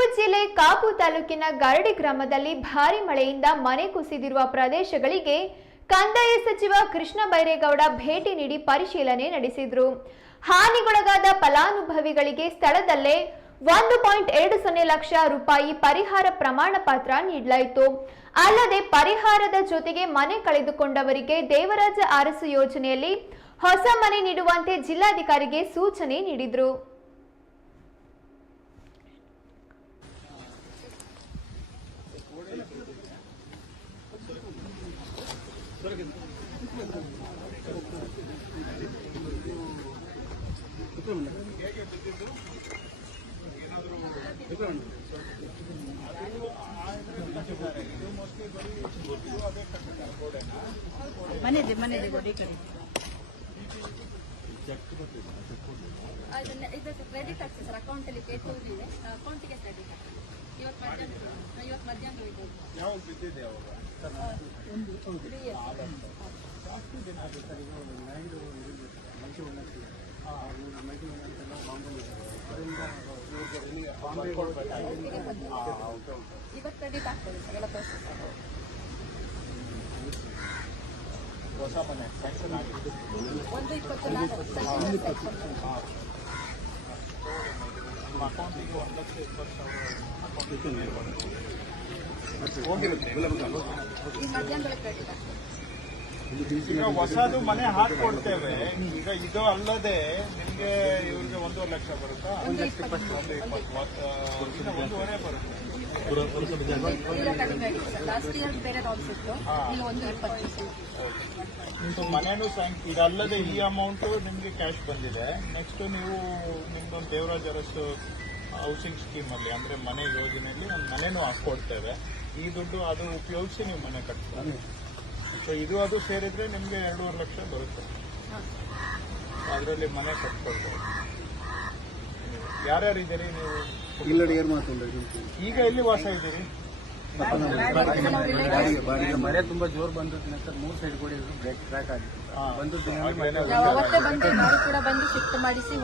ಚಿಕ್ಕಮಗಳೂರು ಜಿಲ್ಲೆ ಕಾಪು ತಾಲೂಕಿನ ಗರಡಿ ಗ್ರಾಮದಲ್ಲಿ ಭಾರಿ ಮಳೆಯಿಂದ ಮನೆ ಕುಸಿದಿರುವ ಪ್ರದೇಶಗಳಿಗೆ ಕಂದಾಯ ಸಚಿವ ಕೃಷ್ಣ ಬೈರೇಗೌಡ ಭೇಟಿ ನೀಡಿ ಪರಿಶೀಲನೆ ನಡೆಸಿದರು. ಹಾನಿಗೊಳಗಾದ ಫಲಾನುಭವಿಗಳಿಗೆ ಸ್ಥಳದಲ್ಲೇ 1.20 ಲಕ್ಷ ರೂಪಾಯಿ ಪರಿಹಾರ ಪ್ರಮಾಣ ಪತ್ರ ನೀಡಲಾಯಿತು. ಅಲ್ಲದೆ ಪರಿಹಾರದ ಜೊತೆಗೆ ಮನೆ ಕಳೆದುಕೊಂಡವರಿಗೆ ದೇವರಾಜ ಅರಸು ಯೋಜನೆಯಲ್ಲಿ ಹೊಸ ಮನೆ ನೀಡುವಂತೆ ಜಿಲ್ಲಾಧಿಕಾರಿಗೆ ಸೂಚನೆ ನೀಡಿದರು. ಮನೆ ಗೋಡೆ ಕಡೆ ಇದು ಕ್ರೆಡಿಟ್ ಆಗ್ತದೆ ಸರ್. ಅಕೌಂಟ್ ಅಲ್ಲಿ ಕೇಳಿದೆ, ಅಕೌಂಟಿಗೆ ಕ್ರೆಡಿಟ್ ಆಗ್ತದೆ. ಇವತ್ತು ಮಧ್ಯಾಹ್ನ ಯಾವಾಗ ಬಿದ್ದಿದೆ ಯಾವಾಗ ಇವತ್ತು ಕ್ರೆಡಿಟ್ ಆಗ್ತದೆ ಸರ್. ಎಲ್ಲ ಪ್ರೊಸೆಸ್ ಹೊಸ ಮನೆ ಸ್ಯಾಂಕ್ಷನ್ ಆಗಿದೆ. 1.24 ಅಕೌಂಟಿಗೆ 1,20,000 ಹೋಗಿರುತ್ತೆ. ಈ ಮಧ್ಯಾಹ್ನದೊಳಗೆ ಕ್ರೆಡಿಟ್ ಆಗ್ತದೆ. ಈಗ ಹೊಸದು ಮನೆ ಹಾಕೊಡ್ತೇವೆ. ಈಗ ಇದು ಅಲ್ಲದೆ ನಿಮ್ಗೆ ಇವ್ರಿಗೆ 1.5 ಲಕ್ಷ ಬರುತ್ತಾ? 1,20,000 1.5 ಬರುತ್ತೆ. ಲಾಸ್ಟ್ ಇಯರ್ ಬೇರೆ ರಾಲ್ಸ್ ಇತ್ತು, ಇಲ್ಲಿ 1.20. ಮನೆನೂ ಇದಲ್ಲದೆ ಈ ಅಮೌಂಟ್ ನಿಮ್ಗೆ ಕ್ಯಾಶ್ ಬಂದಿದೆ. ನೆಕ್ಸ್ಟ್ ನೀವು ನಿಮ್ದೊಂದು ದೇವರಾಜ ಅರಸು ಹೌಸಿಂಗ್ ಸ್ಕೀಮ್ ಅಲ್ಲಿ ಅಂದ್ರೆ ಮನೆ ಯೋಜನೆಯಲ್ಲಿ ಒಂದು ಮನೆನೂ ಹಾಕೊಡ್ತೇವೆ. ಈ ದುಡ್ಡು ಅದು ಉಪಯೋಗಿಸಿ ನೀವು ಮನೆ ಕಟ್ತೀವಿ. ಸೊ ಇದು ಅದು ಸೇರಿದ್ರೆ ನಿಮ್ಗೆ 2.5 ಲಕ್ಷ ಬರುತ್ತೆ. ಅದರಲ್ಲಿ ಮನೆ ಕಟ್ಕೊಳ್ಬೋದು. ಯಾರ್ಯಾರಿದ್ದೀರಿ ನೀವು? ಈಗ ಎಲ್ಲಿ ವಾಸ ಇದ್ದೀರಿ? ಮಳೆ ತುಂಬಾ ಜೋರ್ ಬಂದ ಸರ್. 3 ಸೈಡ್ ಕೂಡ ಬ್ರೇಕ್ ಟ್ರ್ಯಾಕ್ ಆಗಿತ್ತು. ಅವತ್ತೇ ಬಂದು ನಾವು ಕೂಡ ಬಂದು ಶಿಫ್ಟ್ ಮಾಡಿಸಿ